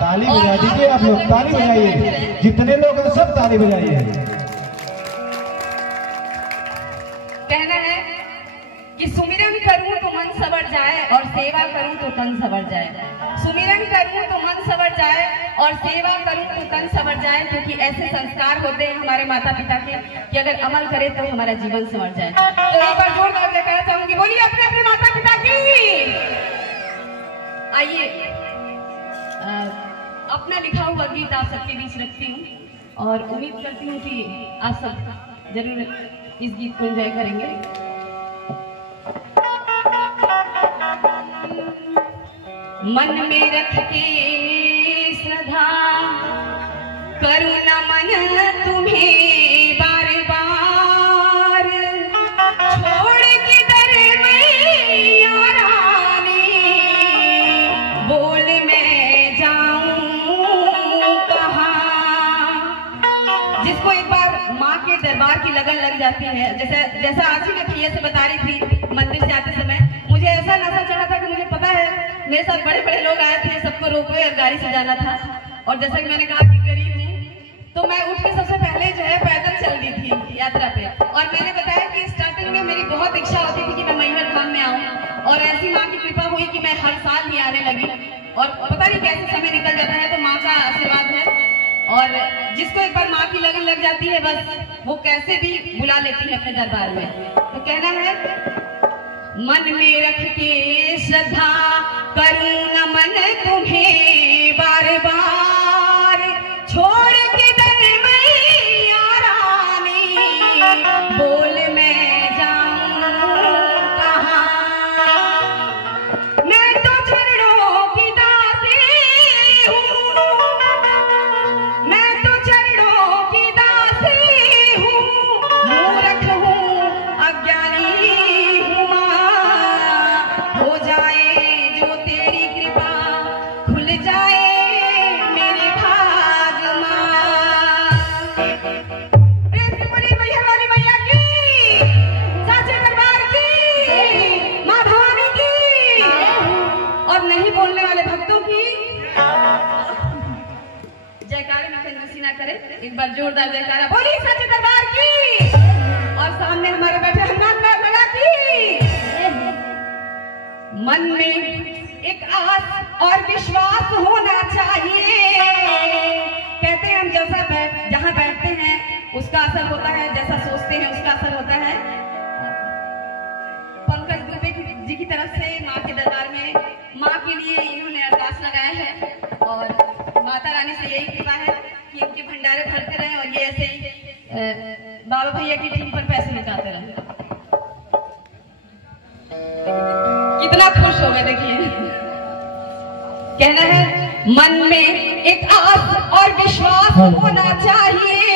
ताली बजा दीजिए आप लोग, ताली बजाइए, जितने लोग हैं सब ताली बजाइए। कहना है कि सुमिरन करूं तो मन सवर जाए और सेवा करूं तो तन सवर जाए। सुमिरन करूं तो मन सवर जाए और सेवा करूं तो तन सवर जाए, क्योंकि ऐसे संस्कार होते हैं हमारे माता पिता के कि अगर अमल करें तो हमारा जीवन संवर जाए। तो एक बार जोरदार कहना चाहूंगी, बोलिए अपने अपने माता पिता की। आइए अपना लिखा हुआ गीत आप सबके बीच रखती हूँ और उम्मीद करती हूँ कि आप सब जरूर इस गीत को एंजॉय करेंगे। मन में रख के श्रद्धा करूँ नमन तुम्हें बार बार, छोड़ के दर मैया रानी बोल मैं जाऊं कहाँ। जिसको एक बार माँ के दरबार की लगन लग जाती है, जैसा आज ही मैं भैया से बता रही थी, मंदिर से आते समय मुझे ऐसा नशा चढ़ा था कि मुझे पता है मेरे साथ बड़े बड़े लोग आए थे, सबको रोपवे और गाड़ी से जाना था। और जैसा कि मैंने कहा कि गरीब हूँ, तो मैं उठ के सबसे पहले जो है पैदल चल दी थी यात्रा पे। और मैंने बताया कि स्टार्टिंग में मेरी बहुत इच्छा होती थी कि मैं मैहर धाम में आऊँ, और ऐसी माँ की कृपा हुई कि मैं हर साल ही आने लगी। और पता नहीं कैसे समय निकल जाता है, तो माँ का आशीर्वाद है। और जिसको एक बार माँ की लगन लग जाती है, बस वो कैसे भी बुला लेती है अपने दरबार में। तो कहना है मन में रख के श्रद्धा करूं नमन तुम्हें बार बार, छोड़ के दर मैया रानी बोल मैं जाऊं कहाँ। मैं तो चरणों की दासी हूँ, मैं तो चरणों की दासी हूँ, मूर्ख हूँ अज्ञानी हूँ। हो जाए जो तेरी कृपा, खुल जाए मेरे भाग माँ। बोली मैया वाली मैया की, साचे दरबार की, माँ भवानी की, और नहीं बोलने वाले भक्तों की जयकारे में कंजूसी ना करे। एक बार जोरदार जयकारा बोली साचे दरबार की। और सामने हमारे बैठे हनुमान लाला की। मन में एक आस और विश्वास होना चाहिए। कहते हैं हम जहाँ बैठते हैं उसका असर होता है, जैसा सोचते हैं उसका असर होता है। पंकज दुबे जी की तरफ से माँ के दरबार में माँ के लिए इन्होंने अरदास लगाया है, और माता रानी से यही कृपा है कि इनके भंडारे भरते रहे और ये ऐसे ही बाबा भैया की टीम पर पैसे लुटाते रहे। कितना खुश हो गए देखिए। कहना है मन में एक आस और विश्वास होना चाहिए।